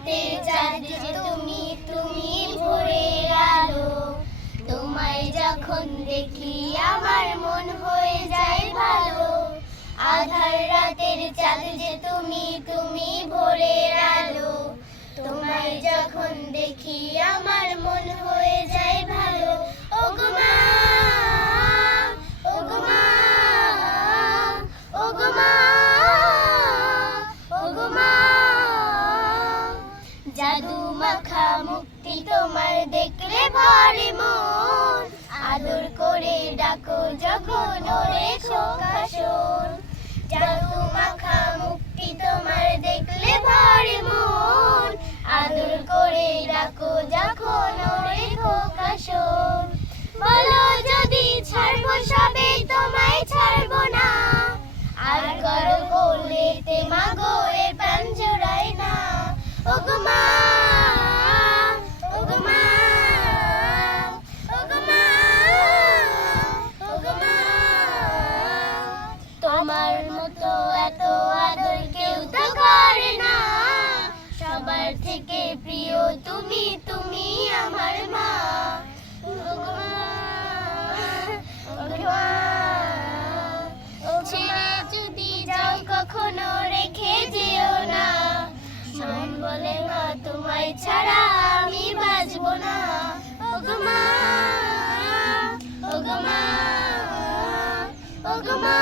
রাতে চাঁদ তুমি তুমি ভোরের আলো। তোমায় যখন দেখি আমার মন হয়ে যায় ভালো। আধার রাতের চাঁদ যে তুমি তুমি ভোরের আলো। তোমায় যখন দেখি আমার মাখা মুক্তি তোমার দেখলে ভরে মন। আদর করে ডাকো যখন ওরে খোকাশোন এত আদর কেউ তো করে না। সবার থেকে প্রিয় তুমি তুমি আমার মা। ছেড়ে যদি যাও কখনো রেখে যেও না। মন বলে, মা, তোমায় ছাড়া আমি বাঁচব না। ওগো মা ওগো মা ওগো মা